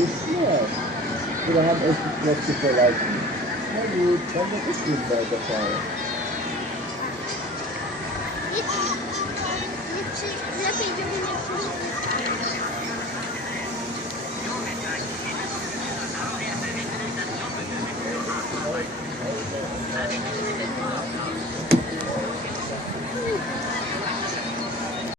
już nie. Które haben echt die Plätze verleiten. Na gut, dann wird es gut weiterfahren. Lepiej, żeby nie przyjść.